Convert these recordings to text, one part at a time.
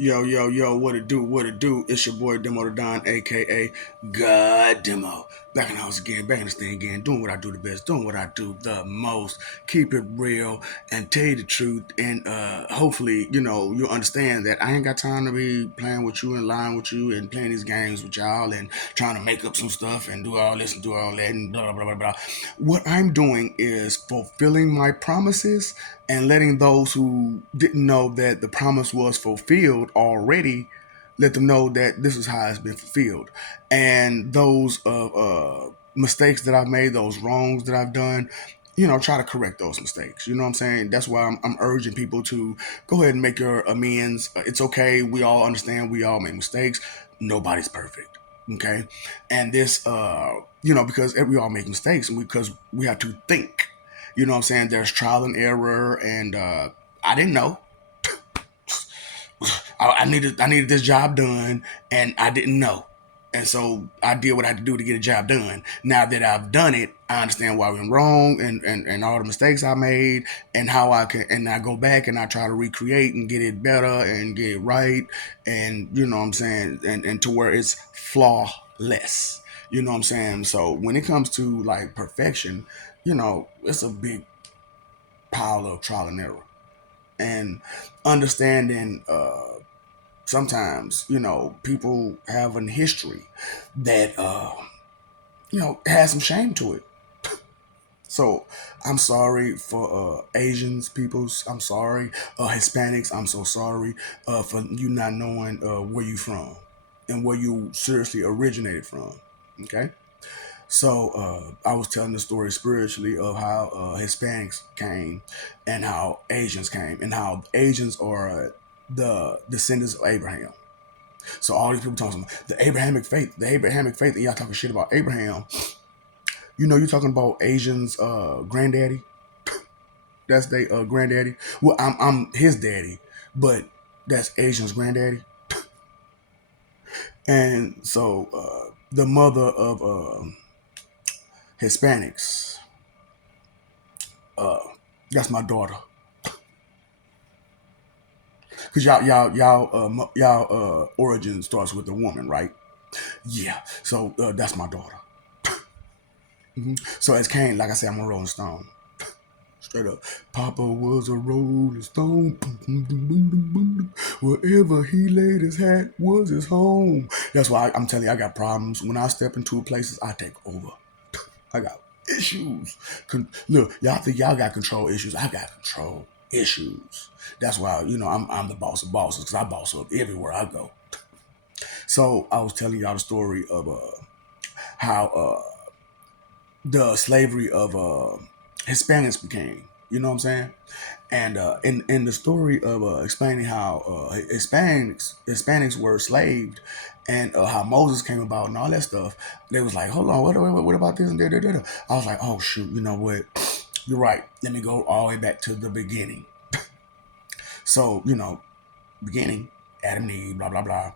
Yo, yo, yo, what it do, what it do? It's your boy Demo the Don, aka God Demo. Back in the house again, back in this thing again, doing what I do the best, doing what I do the most. Keep it real and tell you the truth. And hopefully, you'll understand that I ain't got time to be playing with you and lying with you and playing these games with y'all and trying to make up some stuff and do all this and do all that and blah, blah, blah, blah. What I'm doing is fulfilling my promises and letting those who didn't know that the promise was fulfilled already let them know that this is how it's been fulfilled. And those mistakes that I've made, those wrongs that I've done, try to correct those mistakes. You know what I'm saying? That's why I'm urging people to go ahead and make your amends. It's okay. We all understand. We all make mistakes. Nobody's perfect. Okay. And this, because we all make mistakes and because we have to think. You know what I'm saying? There's trial and error, and I didn't know. I needed this job done, and I didn't know, and so I did what I had to do to get a job done. Now that I've done it, I understand why I went wrong and all the mistakes I made, and how I can, and I go back and I try to recreate and get it better and get it right, and you know what I'm saying, and to where it's flawless. You know what I'm saying? So when it comes to like perfection, it's a big pile of trial and error and understanding sometimes people have an history that has some shame to it. So I'm sorry for Asians peoples. I'm sorry, Hispanics. I'm so sorry for you not knowing where you from and where you seriously originated from. Okay. So I was telling the story spiritually of how Hispanics came and how Asians came and how Asians are the descendants of Abraham. So all these people talking about the Abrahamic faith, and y'all talking shit about Abraham. You're talking about Asians' granddaddy. That's their granddaddy. Well, I'm his daddy, but that's Asian's granddaddy. And so the mother of Hispanics, uh, that's my daughter. Cause y'all origin starts with a woman, right? Yeah. So that's my daughter. So as Kane, like I said, I'm a Rolling Stone. Straight up. Papa was a Rolling Stone. Wherever he laid his hat was his home. That's why I'm telling you, I got problems. When I step into places, I take over. I got issues. Look, y'all think y'all got control issues. I got control issues. That's why, I'm the boss of bosses because I boss up everywhere I go. So I was telling y'all the story of how the slavery of Hispanics became. You know what I'm saying? And in the story of explaining how Hispanics were enslaved, and how Moses came about and all that stuff, they was like, hold on, what about this and da. I was like, oh shoot, you know what? You're right. Let me go all the way back to the beginning. So beginning, Adam and Eve, blah blah blah,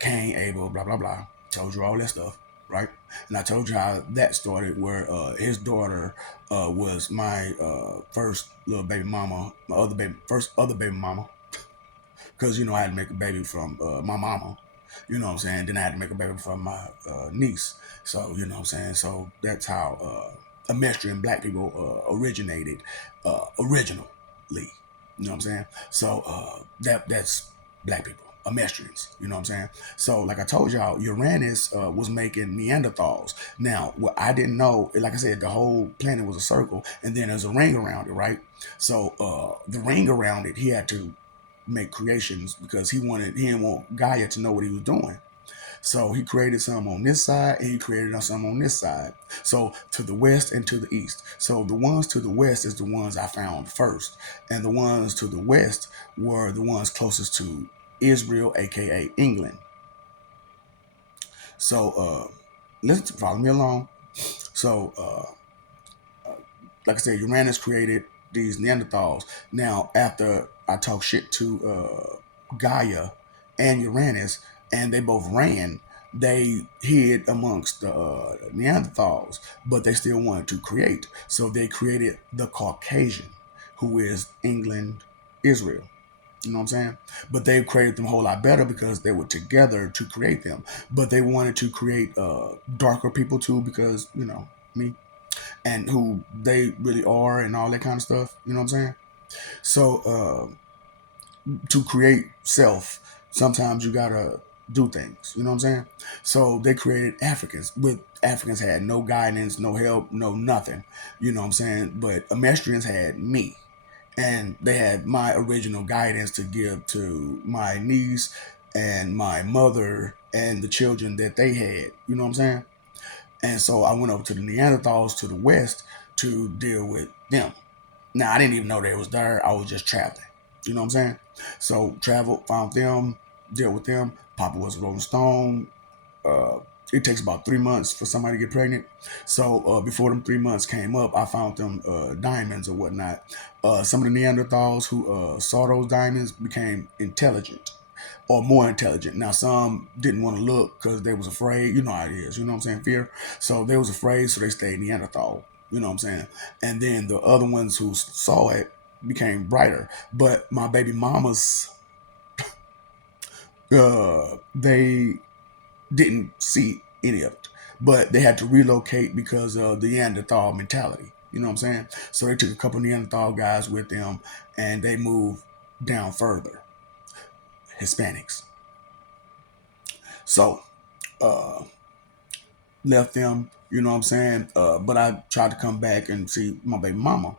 Cain, Abel, blah blah blah. Told you all that stuff, right? And I told you how that started, where his daughter was my first little baby mama, my first other baby mama, because I had to make a baby from my mama. You know what I'm saying? Then I had to make a baby from my niece. So you know what I'm saying? So that's how equestrian black people originated originally. You know what I'm saying? So that's black people, equestrians. You know what I'm saying? So like I told y'all, Uranus was making Neanderthals. Now, what I didn't know, like I said, the whole planet was a circle, and then there's a ring around it, right? So the ring around it, he had to make creations because he didn't want Gaia to know what he was doing. So he created some on this side and he created some on this side. So to the west and to the east. So the ones to the west is the ones I found first. And the ones to the west were the ones closest to Israel, aka England. So listen, follow me along. So like I said, Uranus created these Neanderthals. Now, after I talk shit to Gaia and Uranus, and they both ran, they hid amongst the Neanderthals, but they still wanted to create. So they created the Caucasian, who is England, Israel. You know what I'm saying? But they created them a whole lot better because they were together to create them. But they wanted to create darker people too because, me and who they really are and all that kind of stuff. You know what I'm saying? So to create self, sometimes you gotta do things. You know what I'm saying? So they created Africans. With Africans had no guidance, no help, no nothing. You know what I'm saying? But Amestrians had me. And they had my original guidance to give to my niece and my mother and the children that they had. You know what I'm saying? And so I went over to the Neanderthals to the west to deal with them. Now I didn't even know they was there. I was just traveling. You know what I'm saying? So traveled, found them, dealt with them. Papa was a Rolling Stone. Uh, it takes about 3 months for somebody to get pregnant. So before them 3 months came up, I found them diamonds or whatnot. Some of the Neanderthals who saw those diamonds became intelligent or more intelligent. Now some didn't want to look because they was afraid. You know how it is. You know what I'm saying? Fear. So they was afraid, so they stayed Neanderthal. You know what I'm saying? And then the other ones who saw it became brighter. But my baby mamas, they didn't see any of it. But they had to relocate because of the Neanderthal mentality. You know what I'm saying? So they took a couple Neanderthal guys with them and they moved down further. Hispanics. So uh left them, you know what I'm saying? But I tried to come back and see my baby mama.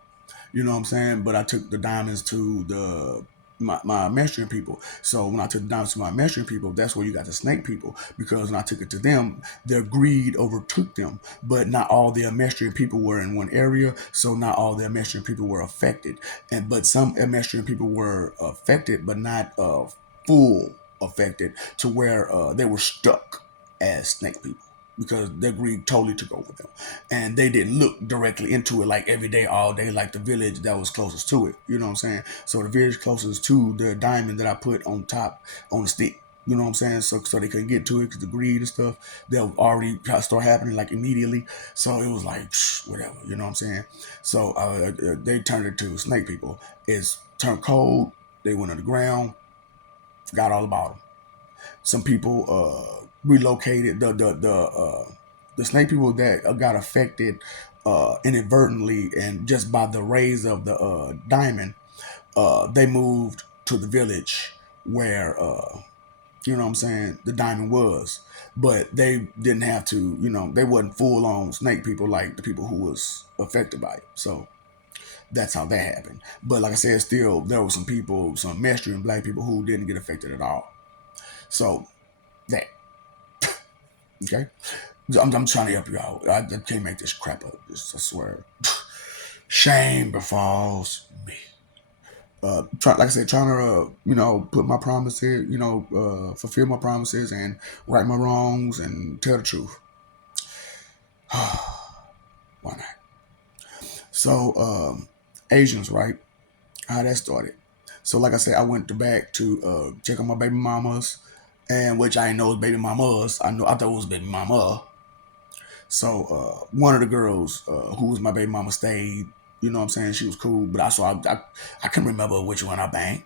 You know what I'm saying? But I took the diamonds to my Mestrian people. So when I took the diamonds to my Mestrian people, that's where you got the snake people. Because when I took it to them, their greed overtook them. But not all the Mestrian people were in one area, so not all the Mestrian people were affected. But some Mestrian people were affected, but not full affected to where they were stuck as snake people because their greed totally took over them. And they didn't look directly into it like every day, all day, like the village that was closest to it. You know what I'm saying? So the village closest to the diamond that I put on top on the stick. You know what I'm saying? So they couldn't get to it because the greed and stuff they'll already start happening like immediately. So it was like whatever. You know what I'm saying? So they turned it to snake people. It's turned cold. They went underground. Forgot all about them. Some people relocated the snake people that got affected inadvertently and just by the rays of the diamond. They moved to the village where you know what I'm saying the diamond was, but they didn't have to. They wasn't full on snake people like the people who was affected by it. So that's how that happened. But like I said, still there were some people, some Mestrian black people who didn't get affected at all. So that okay. I'm trying to help you out. I can't make this crap up. I swear. Shame befalls me. Like I said, trying to put my promises, fulfill my promises and right my wrongs and tell the truth. Why not? So Asians, right? How that started. So like I said, I went back to check on my baby mamas, and which I didn't know was baby mamas. I thought it was baby mama. So one of the girls who was my baby mama stayed. You know what I'm saying? She was cool, but I couldn't remember which one I banged.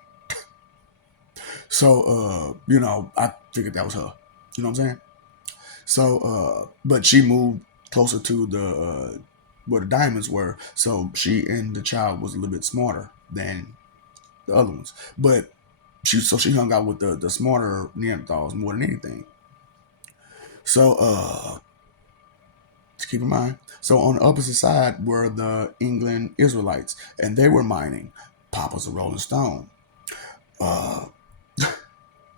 So I figured that was her. You know what I'm saying? So but she moved closer to the where the diamonds were. So she and the child was a little bit smarter than the other ones. But she hung out with the smarter Neanderthals more than anything. So to keep in mind. So on the opposite side were the England Israelites, and they were mining. Papa's a Rolling Stone. Uh,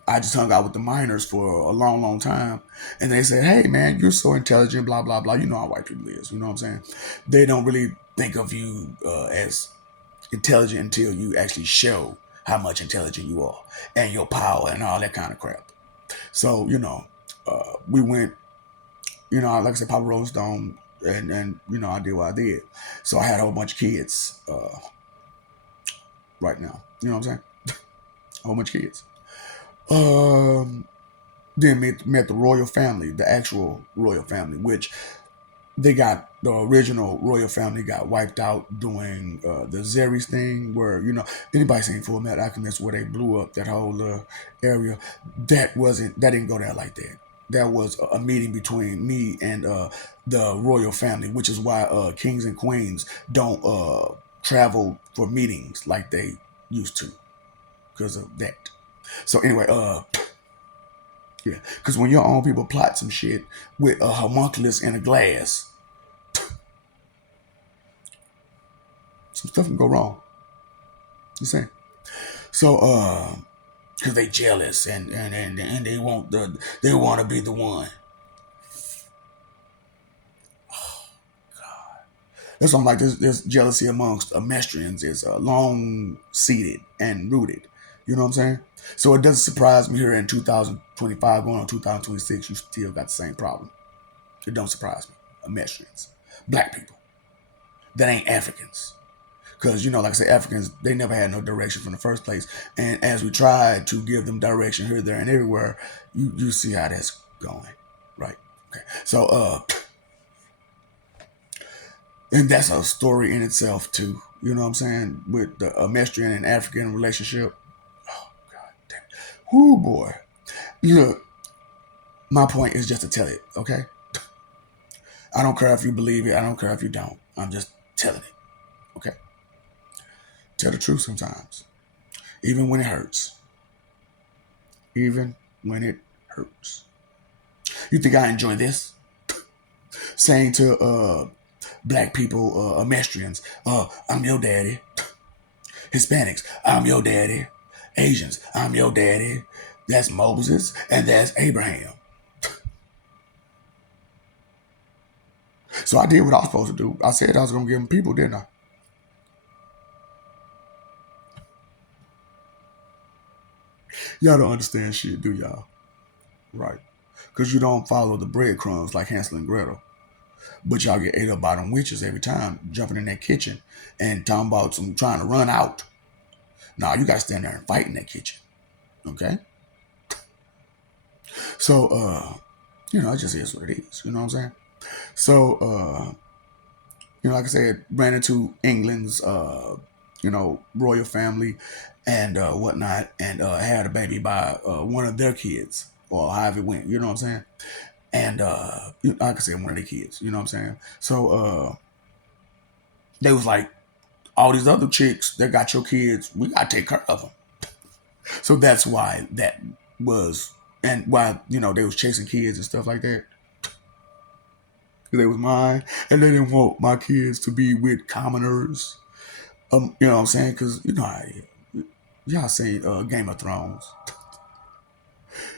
I just hung out with the miners for a long, long time, and they said, "Hey, man, you're so intelligent." Blah blah blah. You know how white people is. You know what I'm saying? They don't really think of you as intelligent until you actually show how much intelligent you are and your power and all that kind of crap. So we went like I said, Papa Rolling Stone, and I did what I did. So I had a whole bunch of kids right now. You know what I'm saying? A whole bunch of kids. Um, then met the royal family, the actual royal family, which they got the original royal family got wiped out doing the Xeris thing, where anybody seen Full Metal Alchemist where they blew up that whole area. That didn't go down like that. That was a meeting between me and the royal family, which is why kings and queens don't travel for meetings like they used to because of that. So anyway, yeah, because when your own people plot some shit with a homunculus in a glass, some stuff can go wrong. You see? So, because they jealous and they want to be the one. That's why I'm like this jealousy amongst Mestrians is long seated and rooted. You know what I'm saying? So it doesn't surprise me here in 2025 going on 2026, you still got the same problem. It don't surprise me. Mestrians, black people that ain't Africans. Because, like I said, Africans, they never had no direction from the first place. And as we try to give them direction here, there, and everywhere, you see how that's going. Right? Okay. So, and that's a story in itself, too. You know what I'm saying? With the Mestrian and African relationship. Oh, God damn. Whoo, boy. Look, my point is just to tell it, okay? I don't care if you believe it. I don't care if you don't. I'm just telling it, okay? Tell the truth sometimes, even when it hurts. Even when it hurts. You think I enjoy this? Saying to black people, Mestrians, I'm your daddy. Hispanics, I'm your daddy. Asians, I'm your daddy. That's Moses and that's Abraham. So I did what I was supposed to do. I said I was going to give them people, didn't I? Y'all don't understand shit, do y'all? Right. Because you don't follow the breadcrumbs like Hansel and Gretel. But y'all get ate up by them witches every time, jumping in that kitchen and talking about some trying to run out. Nah, you gotta stand there and fight in that kitchen. Okay? So, it just is what it is. You know what I'm saying? So, like I said, ran into England's, royal family and whatnot, and had a baby by one of their kids, or however it went. You know what I'm saying? And like I said, one of their kids. You know what I'm saying? So, they was like, all these other chicks that got your kids, we gotta take care of them. So that's why that was, and why they was chasing kids and stuff like that. They was mine, and they didn't want my kids to be with commoners. You know what I'm saying? Because how y'all say Game of Thrones.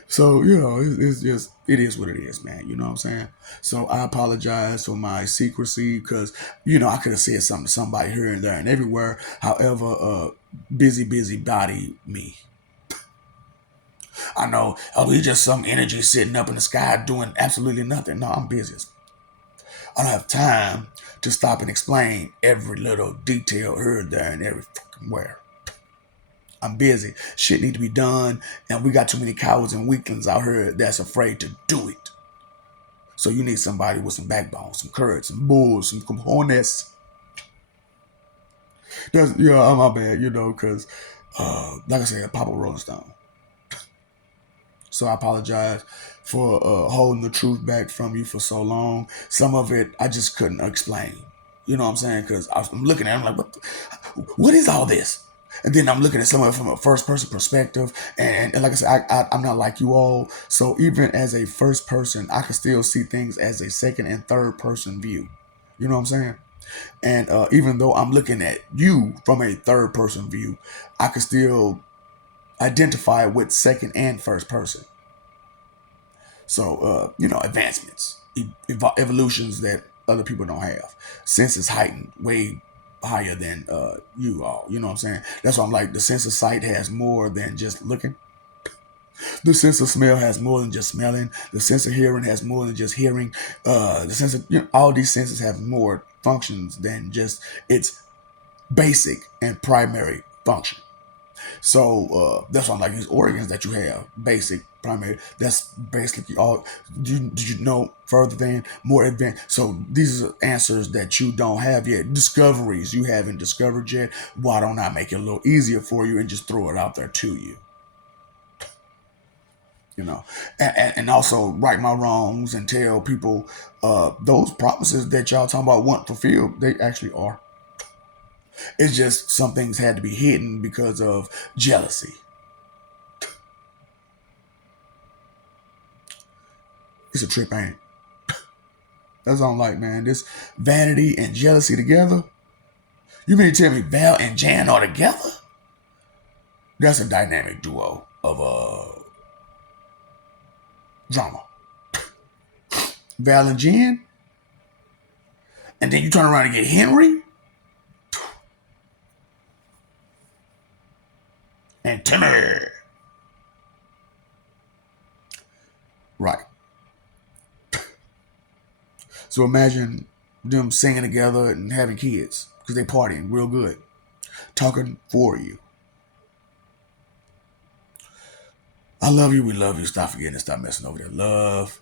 So it's just it is what it is, man. You know what I'm saying? So I apologize for my secrecy because I could have said something to somebody here and there and everywhere. However, busy body me. I know. Oh, he's just some energy sitting up in the sky doing absolutely nothing. No, I'm busy. I don't have time to stop and explain every little detail here, there, and every fucking where. I'm busy. Shit need to be done, and we got too many cowards and weaklings out here that's afraid to do it. So you need somebody with some backbone, some courage, some bulls, some cojones. That's my bad, because like I said, Papa Rolling Stone. So I apologize for holding the truth back from you for so long. Some of it I just couldn't explain. You know what I'm saying? Because I'm looking at it, I'm like, what is all this? And then I'm looking at some of it from a first person perspective. And like I said, I'm not like you all. So even as a first person, I can still see things as a second and third person view. You know what I'm saying? And even though I'm looking at you from a third person view, I can still identify with second and first person. So, advancements, evolutions that other people don't have. Sense is heightened way higher than you all. You know what I'm saying? That's why I'm like, the sense of sight has more than just looking. The sense of smell has more than just smelling. The sense of hearing has more than just hearing. The sense of, all these senses have more functions than just its basic and primary function. So that's why I'm like these organs that you have, basic, primary. That's basically all. Did you know further than more advanced? So these are answers that you don't have yet. Discoveries you haven't discovered yet. Why don't I make it a little easier for you and just throw it out there to you? You know, and also right my wrongs and tell people those promises that y'all talking about want fulfilled. They actually are. It's just some things had to be hidden because of jealousy. It's a trip, ain't it? That's all I'm like, man. This vanity and jealousy together. You mean to tell me Val and Jan are together? That's a dynamic duo of drama. Val and Jan, and then you turn around and get Henry and Timmy. Right. So imagine them singing together and having kids because they partying real good, talking for you. I love you. We love you. Stop forgetting and stop messing over that love.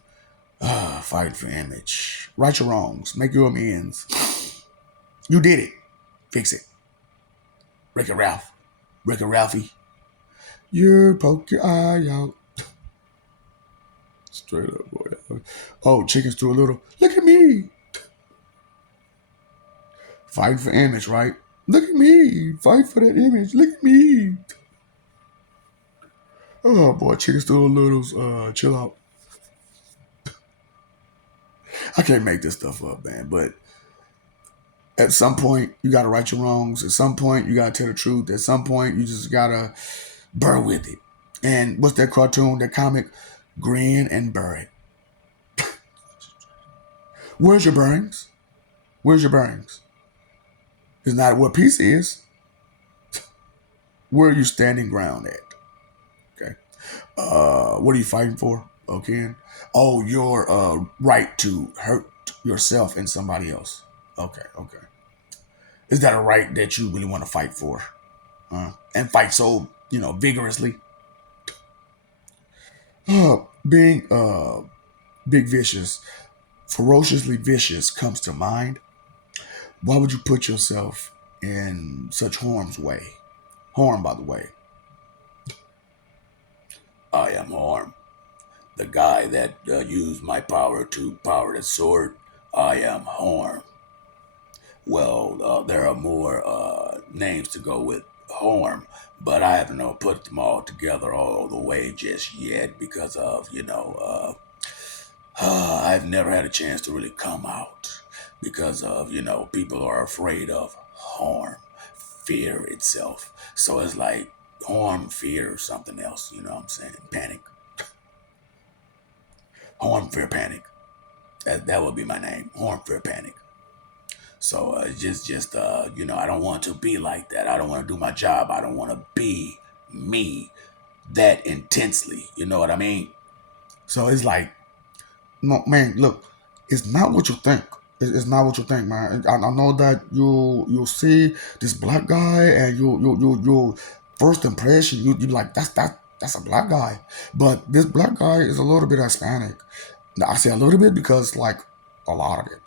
Fighting for image. Right your wrongs. Make your amends. You did it. Fix it. Wreck it, Ralph. Wreck it, Ralphie. You poke your eye out. Straight up, boy. Oh, chickens too a little. Look at me. Fighting for image, right? Look at me. Fight for that image. Look at me. Oh boy, chickens too littles. Chill out. I can't make this stuff up, man. But at some point, you gotta right your wrongs. At some point, you gotta tell the truth. At some point, you just gotta burr with it. And what's that cartoon, that comic? Grin and Burr it. Where's your bearings? Where's your bearings? It's not what peace is. Where are you standing ground at? Okay. What are you fighting for? Okay. Oh, your right to hurt yourself and somebody else. Okay, okay. Is that a right that you really want to fight for? And fight so, vigorously? Being big vicious, ferociously vicious comes to mind. Why would you put yourself in such harm's way? Harm, by the way. I am harm. The guy that used my power to power the sword. I am harm. Well, there are more names to go with harm, but I haven't put them all together all the way just yet because of, I've never had a chance to really come out because of, people are afraid of harm, fear itself. So it's like harm, fear, something else, you know what I'm saying? Panic. Harm, fear, panic. That would be my name. Harm, fear, panic. So I don't want to be like that. I don't want to do my job. I don't want to be me that intensely. You know what I mean? So it's like, no, man, look, it's not what you think. It's not what you think, man. I know that you'll see this black guy and you first impression you like that's a black guy, but this black guy is a little bit Hispanic. Now, I say a little bit because like a lot of it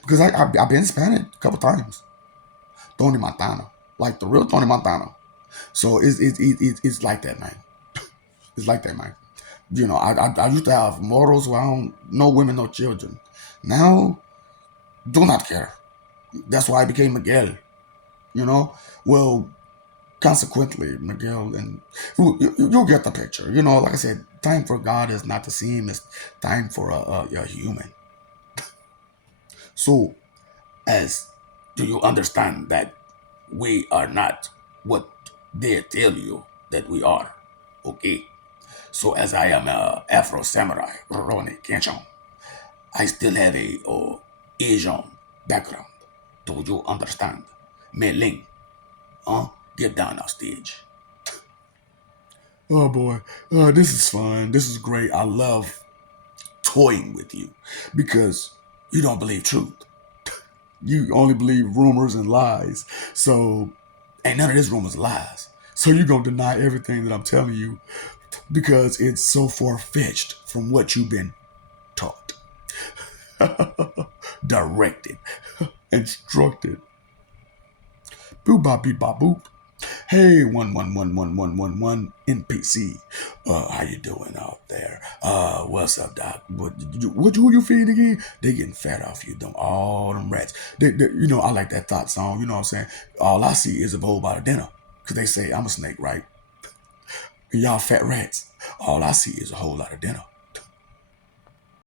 because I've been Hispanic a couple times. Tony Montana, like the real Tony Montana. So it's like that, man. It's like that, man. I used to have morals where I don't no women, no children. Now, do not care. That's why I became Miguel. You know, well, consequently, Miguel, and you'll get the picture. Like I said, time for God is not the same as time for a human. So, as do you understand that we are not what they tell you that we are? Okay. So, as I am a Afro samurai, Ronnie Kenshin, I still have a Asian background. Do you understand? Mei Ling, get down off stage. Oh boy, this is fun. This is great. I love toying with you because you don't believe truth. You only believe rumors and lies. So ain't none of this rumors and lies. So you're gonna deny everything that I'm telling you because it's so far fetched from what you've been taught, directed, instructed. Boop bop beep bop boop. Hey, 1111111 NPC. How you doing out there? What's up, Doc? Who you feed again? They getting fat off you, them all them rats. I like that thought song. You know what I'm saying? All I see is a whole lot of dinner. Cause they say I'm a snake, right? And y'all fat rats. All I see is a whole lot of dinner.